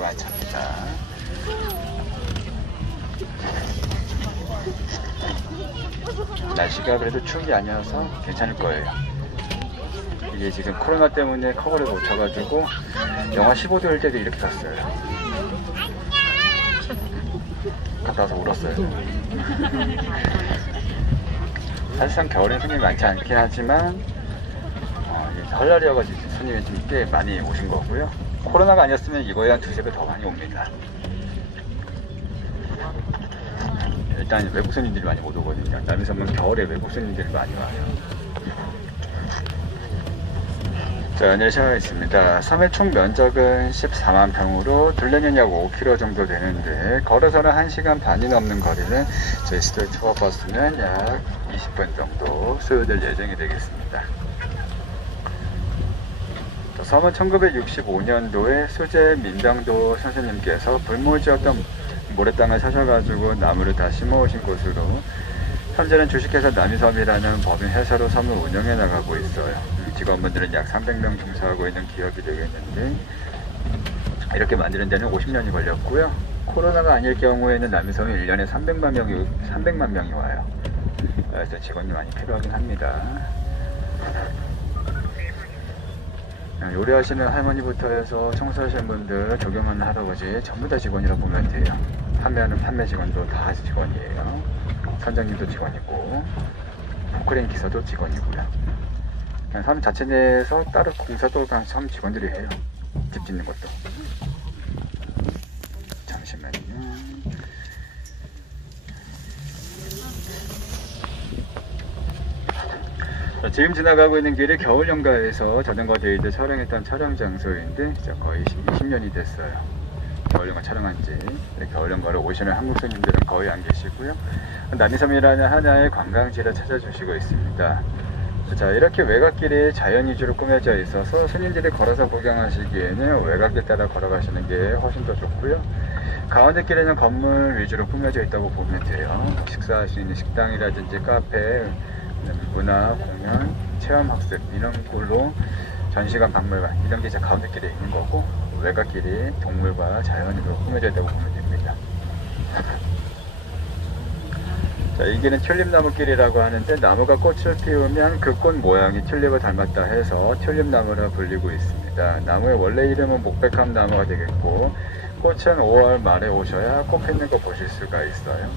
손님들이 많이 찹니다. 날씨가 그래도 추운 게 아니어서 괜찮을 거예요. 이게 지금 코로나 때문에 커버를 못 쳐가지고 영하 15도일 때도 이렇게 갔어요. 갔다 와서 울었어요. 사실상 겨울엔 손님이 많지 않긴 하지만 설날이어가지고 손님이 좀 꽤 많이 오신 거고요. 코로나가 아니었으면 이거에 한 두세 배 더 많이 옵니다. 일단 외국 손님들이 많이 못 오거든요. 남이섬은 겨울에 외국 손님들이 많이 와요. 자, 연일 샤워했습니다. 섬의 총 면적은 14만 평으로 둘레는 약 5km 정도 되는데 걸어서는 1시간 반이 넘는 거리는 제주도 투어버스는 약 20분 정도 소요될 예정이 되겠습니다. 섬은 1965년도에 수제 민병도 선생님께서 불모지였던 모래땅을 사셔가지고 나무를 다 심어오신 곳으로 현재는 주식회사 남이섬이라는 법인 회사로 섬을 운영해 나가고 있어요. 직원분들은 약 300명 종사하고 있는 기업이 되겠는데 이렇게 만드는 데는 50년이 걸렸고요. 코로나가 아닐 경우에는 남이섬에 1년에 300만 명이 와요. 그래서 직원이 많이 필요하긴 합니다. 요리하시는 할머니부터 해서 청소하시는 분들, 조경하는 할아버지 전부 다 직원이라고 보면 돼요. 판매하는 판매 직원도 다 직원이에요. 선장님도 직원이고 포크레인 기사도 직원이고요. 그냥 섬 자체 내에서 따로 공사도 그냥 섬 직원들이 해요. 집 짓는 것도. 잠시만요. 지금 지나가고 있는 길이 겨울연가에서 자전거 데이트 촬영했던 촬영 장소인데 거의 20년이 됐어요. 겨울연가 촬영한 지. 겨울연가로 오시는 한국 손님들은 거의 안 계시고요. 남이섬이라는 하나의 관광지를 찾아주시고 있습니다. 자, 이렇게 외곽길이 자연 위주로 꾸며져 있어서 손님들이 걸어서 구경하시기에는 외곽길 따라 걸어가시는 게 훨씬 더 좋고요. 가운데 길에는 건물 위주로 꾸며져 있다고 보면 돼요. 식사할 수 있는 식당이라든지 카페, 문화, 공연, 체험학습 이런 걸로 전시관, 박물관 이런 게 이제 가운데 길에 있는 거고 외곽길이 동물과 자연으로 꾸며져 있다고 보면 됩니다. 자, 이 길은 튤립나무 길이라고 하는데 나무가 꽃을 피우면 그 꽃 모양이 튤립을 닮았다 해서 튤립나무라 불리고 있습니다. 나무의 원래 이름은 목백함 나무가 되겠고 꽃은 5월 말에 오셔야 꽃 피는 거 보실 수가 있어요.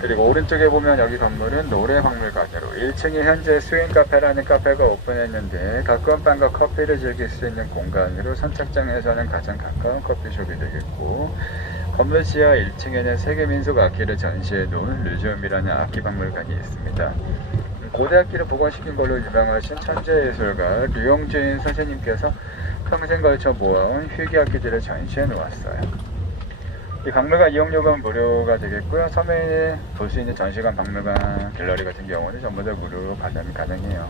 그리고 오른쪽에 보면 여기 건물은 노래박물관으로 1층에 현재 스윙 카페라는 카페가 오픈했는데 가까운 빵과 커피를 즐길 수 있는 공간으로 선착장에서는 가장 가까운 커피숍이 되겠고 건물 지하 1층에는 세계민속 악기를 전시해 놓은 류지엄이라는 악기박물관이 있습니다. 고대 악기를 복원시킨 걸로 유명하신 천재예술가 류용진 선생님께서 평생 걸쳐 모아온 희귀 악기들을 전시해 놓았어요. 이 박물관 이용료가 무료가 되겠고요. 섬에 볼 수 있는 전시관, 박물관, 갤러리 같은 경우는 전부 다 무료로 관람이 가능해요.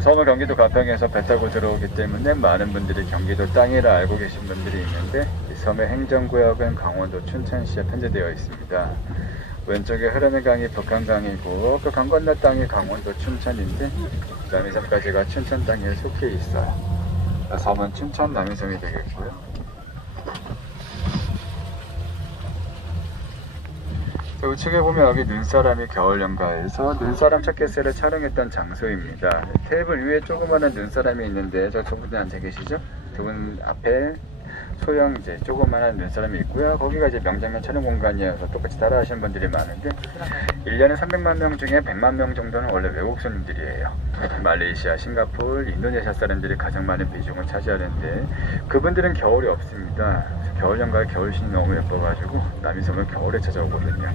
섬은 경기도 가평에서 배 타고 들어오기 때문에 많은 분들이 경기도 땅이라 알고 계신 분들이 있는데 이 섬의 행정구역은 강원도 춘천시에 편제되어 있습니다. 왼쪽에 흐르는 강이 북한강이고 그 강 건너 땅이 강원도 춘천인데 남이섬까지가 춘천 땅에 속해 있어요. 섬은 춘천 남이섬이 되겠고요. 우측에 보면 여기 눈사람이 겨울연가에서 눈사람 첫개스를 촬영했던 장소입니다. 테이블 위에 조그마한 눈사람이 있는데 저 두 분이 앉아 계시죠? 두 분 앞에 소형 이제 조그마한 눈사람이 있고요. 거기가 이제 명장면 촬영 공간이어서 똑같이 따라 하시는 분들이 많은데 1년에 300만 명 중에 100만 명 정도는 원래 외국 손님들이에요. 말레이시아, 싱가포르, 인도네시아 사람들이 가장 많은 비중을 차지하는데 그분들은 겨울이 없습니다. 겨울연가의 겨울신이 너무 예뻐가지고 남이섬을 겨울에 찾아오거든요.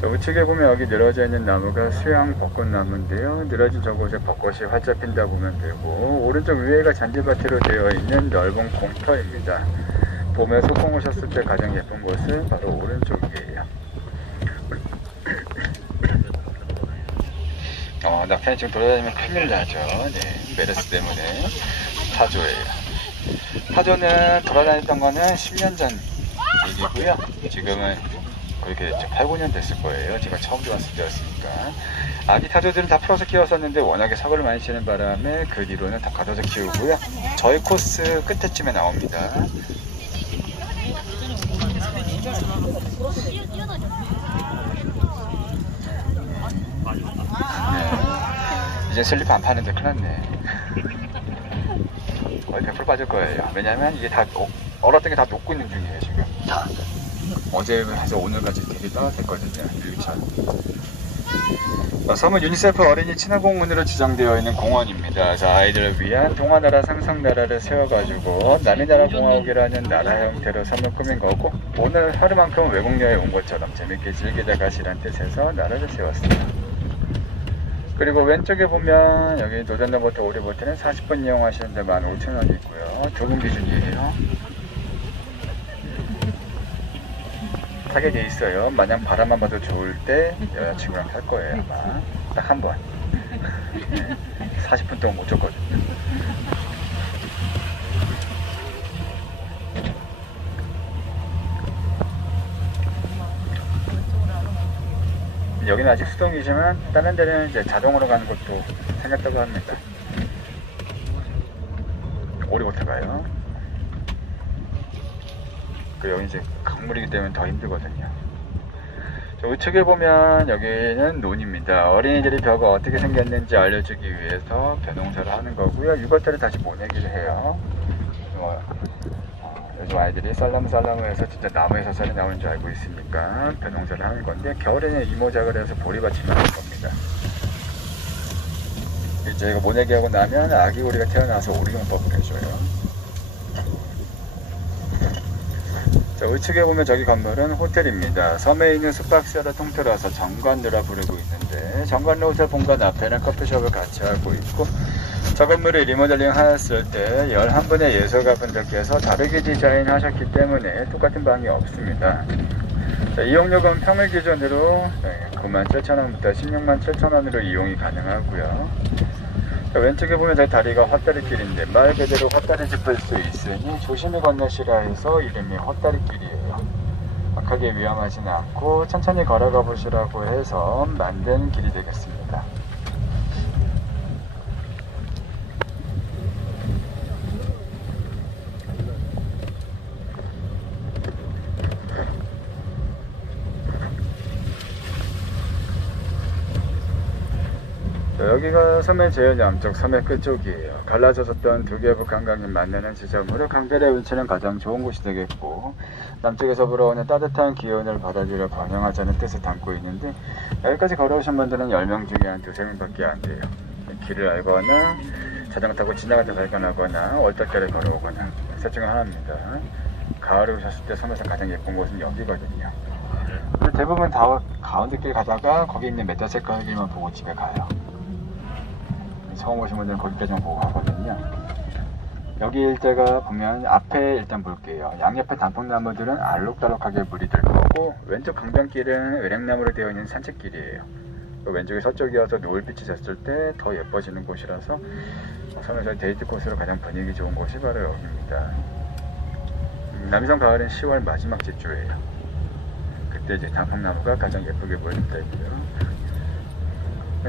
자, 우측에 보면 여기 늘어져 있는 나무가 수양 벚꽃나무인데요. 늘어진 저곳에 벚꽃이 활짝 핀다 보면 되고 오른쪽 위에가 잔디밭으로 되어 있는 넓은 공터입니다. 봄에 소풍 오셨을 때 가장 예쁜 곳은 바로 오른쪽이에요. 남편이 지금 돌아다니면 큰일 나죠. 네, 메르스 때문에. 타조예요. 타조는 돌아다녔던 거는 10년 전 일이고요. 지금은 이렇게 8, 9년 됐을 거예요. 제가 처음 들어왔을 때였으니까. 아기 타조들은 다 풀어서 키웠었는데 워낙에 사고를 많이 치는 바람에 그 뒤로는 다 가둬서 키우고요. 저희 코스 끝에쯤에 나옵니다. 네. 이제 슬리퍼 안 파는데 큰일 났네. 거의 100% 빠질 거예요. 왜냐면 이게 다 얼었던 게 다 녹고 있는 중이에요 지금. 어제 해서 오늘까지 되게 따뜻했거든요. 유리천. 섬은 유니세프 어린이 친화공원으로 지정되어 있는 공원입니다. 그래서 아이들을 위한 동화나라 상상나라를 세워가지고 남이나라 공화국이라는 나라 형태로 섬을 꾸민 거고, 오늘 하루만큼은 외국 여행 온 것처럼 재밌게 즐기다 가시란 뜻에서 나라를 세웠습니다. 그리고 왼쪽에 보면 여기 노전도보트 오리보트는 40분 이용하시는데 15,000원이고요. 2분 기준이에요. 타게 돼 있어요. 마냥 바람만 봐도 좋을 때 여자친구랑 탈 거예요 아마. 딱 한 번. 40분 동안 못 줬거든요. 여기는 아직 수동이지만 다른 데는 이제 자동으로 가는 것도 생겼다고 합니다. 오리보트가요. 여기 이제 강물이기 때문에 더 힘들거든요. 우측에 보면 여기는 논입니다. 어린이들이 벼가 어떻게 생겼는지 알려주기 위해서 벼농사를 하는 거고요. 유골대를 다시 모내기를 해요. 요즘 아이들이 살라무살라무해서 진짜 나무에서 쌀이 나오는 줄 알고 있으니까 벼농사를 하는 건데, 겨울에는 이모작을 해서 보리밭을 하는 겁니다. 이제 이거 모내기 하고 나면 아기 오리가 태어나서 오리용법을 해줘요. 자, 우측에 보면 저기 건물은 호텔입니다. 섬에 있는 숙박시설을 통틀어서 정관루라 부르고 있는데, 정관루 호텔 본관 앞에는 커피숍을 같이 하고 있고, 저 건물을 리모델링 하였을 때 11분의 예술가분들께서 다르게 디자인하셨기 때문에 똑같은 방이 없습니다. 자, 이용료금 평일 기준으로 97,000원부터 167,000원으로 이용이 가능하고요. 자, 왼쪽에 보면 저 다리가 헛다리길인데 말 그대로 헛다리 짚을 수 있으니 조심히 건너시라 해서 이름이 헛다리길이에요. 막하게 위험하지는 않고 천천히 걸어가 보시라고 해서 만든 길이 되겠습니다. 여기가 섬의 제일 남쪽, 섬의 끝쪽이에요. 갈라졌었던 두 개의 북한강이 만나는 지점으로 강별의 운치는 가장 좋은 곳이 되겠고, 남쪽에서 불어오는 따뜻한 기온을 받아들여 번영하자는 뜻을 담고 있는데, 여기까지 걸어오신 분들은 10명 중에 한 2~3명밖에 안 돼요. 길을 알거나 자전거 타고 지나가다 발견하거나 얼떨결에 걸어오거나 셋 중에 하나입니다. 가을에 오셨을 때 섬에서 가장 예쁜 곳은 여기거든요. 대부분 다 가운데길 가다가 거기 있는 메타세카 길만 보고 집에 가요. 처음 오신 분들은 거기까지만 보고 가거든요. 여기 일대가 보면 앞에 일단 볼게요. 양옆에 단풍나무들은 알록달록하게 물이 들 거고, 왼쪽 강변길은 은행나무로 되어 있는 산책길이에요. 왼쪽이 서쪽이어서 노을빛이 졌을 때 더 예뻐지는 곳이라서 섬에서 데이트 코스로 가장 분위기 좋은 곳이 바로 여기입니다. 남이섬 가을은 10월 마지막 주예요. 그때 이제 단풍나무가 가장 예쁘게 보이는 때이고요.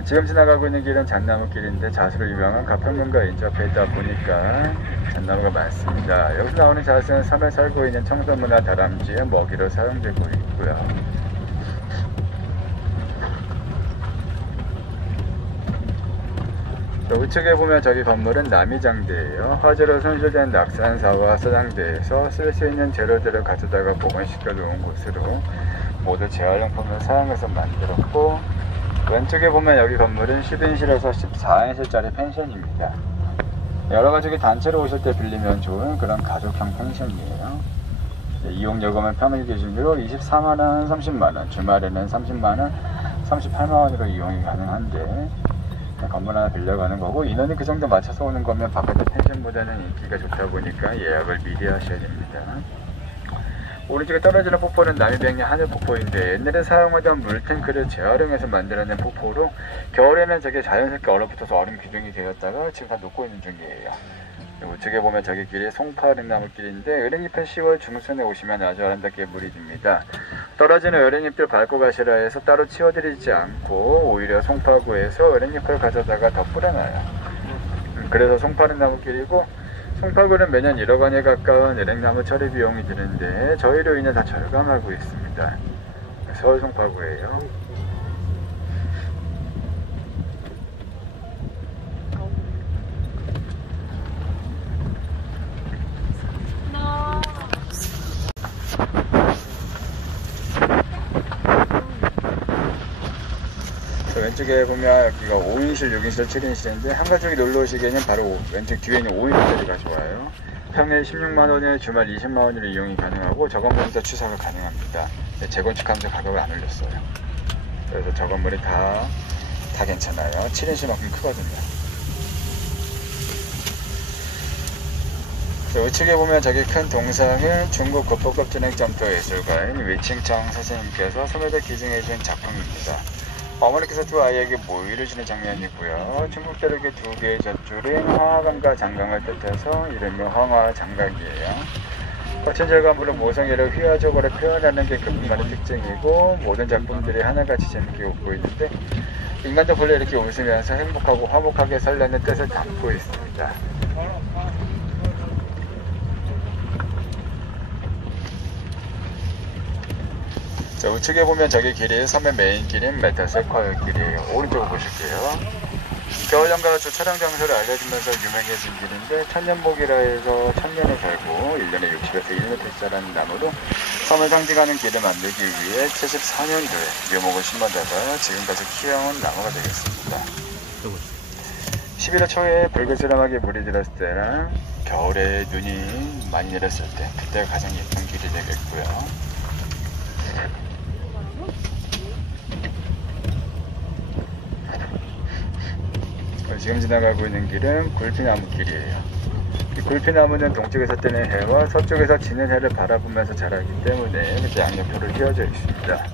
지금 지나가고 있는 길은 잣나무길인데 잣으로 유명한 가평문과 인접해 있다 보니까 잣나무가 많습니다. 여기서 나오는 잣은 섬에 살고 있는 청소문화 다람쥐의 먹이로 사용되고 있고요. 우측에 보면 저기 건물은 남이장대예요. 화재로 손실된 낙산사와 서장대에서 쓸 수 있는 재료들을 가져다가 보관시켜 놓은 곳으로 모두 재활용품을 사용해서 만들었고, 왼쪽에 보면 여기 건물은 10인실에서 14인실짜리 펜션입니다. 여러가족이 단체로 오실 때 빌리면 좋은 그런 가족형 펜션이에요. 이용요금은 평일 기준으로 24만원, 30만원, 주말에는 30만원, 38만원으로 이용이 가능한데, 건물 하나 빌려가는 거고, 인원이 그 정도 맞춰서 오는 거면 바깥의 펜션보다는 인기가 좋다 보니까 예약을 미리 하셔야 됩니다. 오른쪽에 떨어지는 폭포는 남이백리 하늘폭포인데, 옛날에 사용하던 물탱크를 재활용해서 만들어낸 폭포로 겨울에는 저게 자연스럽게 얼어붙어서 얼음 기둥이 되었다가 지금 다 녹고 있는 중이에요. 우측에 보면 저기 길이 송파르나무길인데 어린잎은 10월 중순에 오시면 아주 아름답게 물이 듭니다. 떨어지는 어린잎들 밟고 가시라 해서 따로 치워드리지 않고 오히려 송파구에서 어린잎을 가져다가 더 뿌려놔요. 그래서 송파르나무길이고, 송파구는 매년 1억 원에 가까운 은행나무 처리 비용이 드는데 저희로 인해 다 절감하고 있습니다. 서울 송파구예요. 왼쪽에 보면 여기가 5인실, 6인실, 7인실인데 한가족이 놀러 오시기에는 바로 왼쪽 뒤에 있는 5인실짜리가 좋아요. 평일 16만원에 주말 20만원으로 이용이 가능하고 저 건물부터 취사가 가능합니다. 재건축하면서 가격을 안 올렸어요. 그래서 저 건물이 다 괜찮아요. 7인실만큼 크거든요. 우측에 보면 저기 큰 동상은 중국 국보급진행점토예술가인 위칭청 선생님께서 소매도 기증해준 작품입니다. 어머니께서 두 아이에게 모이를 주는 장면이고요. 중국 벼룩의 두 개의 젖줄은 황화감과 장강을 뜻해서 이름이 황화장강이에요. 거친 절감으로 모성애를 휘화적으로 표현하는 게 그분만의 특징이고, 모든 작품들이 하나같이 재밌게 웃고 있는데 인간도 본래 이렇게 웃으면서 행복하고 화목하게 살라는 뜻을 담고 있습니다. 자, 우측에 보면 저기 길이 섬의 메인 길인 메타세콰이어 길이에요. 오른쪽으로 보실게요. 겨울연가 주 촬영 장소를 알려주면서 유명해진 길인데, 천년목이라 해서 천년을 걸고 1년에 60에서 1m짜리 나무로 섬을 상징하는 길을 만들기 위해 74년도에 묘목을 심어다가 지금까지 키워온 나무가 되겠습니다. 11월 초에 불그스름하게 물이 들었을 때랑 겨울에 눈이 많이 내렸을 때, 그때가 가장 예쁜 길이 되겠고요. 지금 지나가고 있는 길은 굴피나무 길이에요. 이 굴피나무는 동쪽에서 뜨는 해와 서쪽에서 지는 해를 바라보면서 자라기 때문에 이렇게 양옆으로 휘어져 있습니다.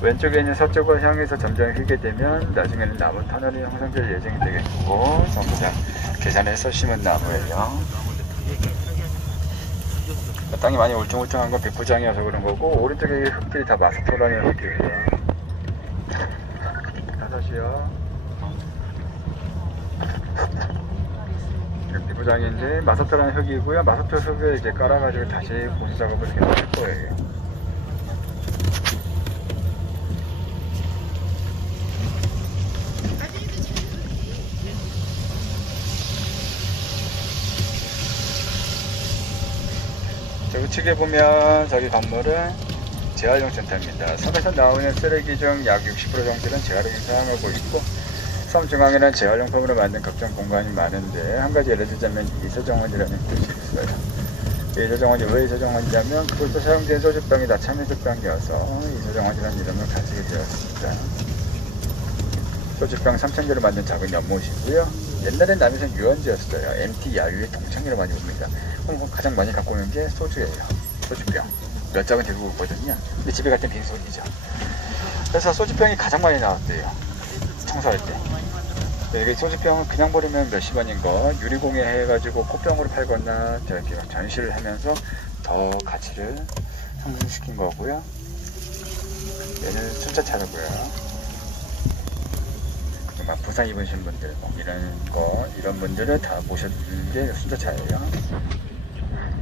왼쪽에 있는 서쪽을 향해서 점점 휘게 되면 나중에는 나무 터널이 형성될 예정이 되겠고, 전부 다 계산해서 심은 나무예요. 땅이 많이 울퉁울퉁한 건 백부장이어서 그런 거고, 오른쪽에 흙들이 다 마스토라는 흙이에요. 5시요. 비부장인데 마사토라는 흙이고요. 마사토 흙을 이제 깔아가지고 다시 보수 작업을 계속 할 거예요. 저 우측에 보면 저기 건물은 재활용 센터입니다. 섬에서 나오는 쓰레기 중 약 60% 정도는 재활용에 사용하고 있고, 섬 중앙에는 재활용품으로 만든 각종 공간이 많은데, 한 가지 예를 들자면 이서정원이라는 곳이 있어요. 이서정원이 왜 이서정원이냐면 그곳에 사용된 소주병이 다 참이소병이어서 이서정원이라는 이름을 가지게 되었습니다. 소주병 3,000개로 만든 작은 연못이고요. 옛날엔 남해선 유원지였어요. MT 야유의 동창리로 많이 옵니다. 가장 많이 갖고 오는 게 소주예요. 소주병. 몇 장은 들고 오거든요. 근데 집에 갈 땐 빈손이죠. 그래서 소주병이 가장 많이 나왔대요. 청소할 때. 이게 소주병은 그냥 버리면 몇십원인 거 유리공예 해가지고 코병으로 팔거나 저렇게 전시를 하면서 더 가치를 상승시킨 거고요. 얘는 순차차고요. 막 부상 입으신 분들 이런 분들을 다 모셔주는 게 순차차예요.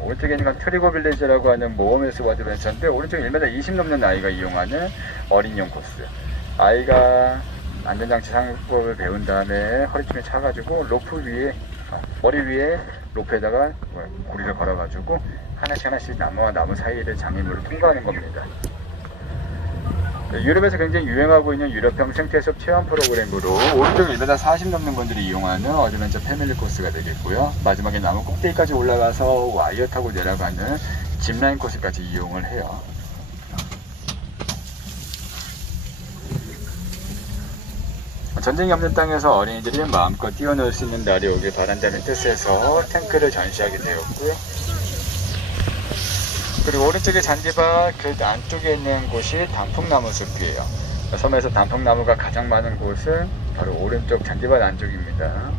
오른쪽에 있는 건 트리거 빌리지라고 하는 모험에서 와드벤처인데, 오른쪽 1m 20 넘는 아이가 이용하는 어린이용 코스. 아이가 안전장치 사용법을 배운 다음에 허리춤에 차가지고 머리 위에 로프에다가 고리를 걸어가지고 하나씩 나무와 나무 사이를 장애물을 통과하는 겁니다. 유럽에서 굉장히 유행하고 있는 유럽형 생태숲 체험 프로그램으로 오른쪽 1m 40 넘는 분들이 이용하는 어드벤처 패밀리 코스가 되겠고요. 마지막에 나무 꼭대기까지 올라가서 와이어 타고 내려가는 짚라인 코스까지 이용을 해요. 전쟁이 없는 땅에서 어린이들이 마음껏 뛰어놀 수 있는 날이 오길 바란다는 뜻에서 탱크를 전시하게 되었고요. 그리고 오른쪽에 잔디밭 그 안쪽에 있는 곳이 단풍나무 숲이에요. 섬에서 단풍나무가 가장 많은 곳은 바로 오른쪽 잔디밭 안쪽입니다.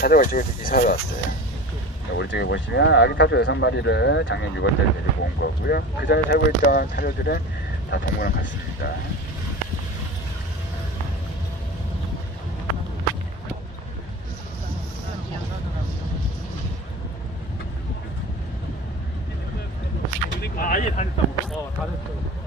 타조가 이쪽에 이사를 왔어요. 우리 쪽에 보시면 아기 타조 6마리를 작년 6월달에 데리고 온 거고요. 그 전에 살고 있던 타조들은 다 동물원 갔습니다. 아예 다 됐다고. 다 됐어.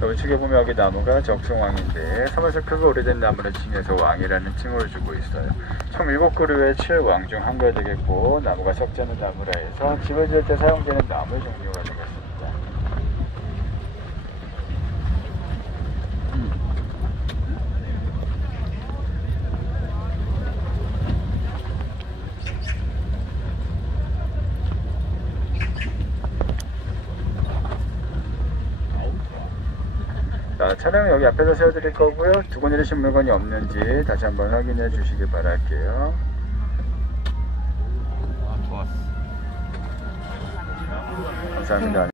우측에 보면 여기 나무가 적송왕인데 섬에서 크고 오래된 나무를 칭해서 왕이라는 칭호를 주고 있어요. 총 7그루의 7왕 중 한 그루가 되겠고 나무가 적지 않은 나무라 해서 집을 지을 때 사용되는 나무 종류가 되겠습니다. 자, 차량은 여기 앞에서 세워드릴 거고요. 두고 내리신 물건이 없는지 다시 한번 확인해 주시기 바랄게요. 좋았어. 감사합니다.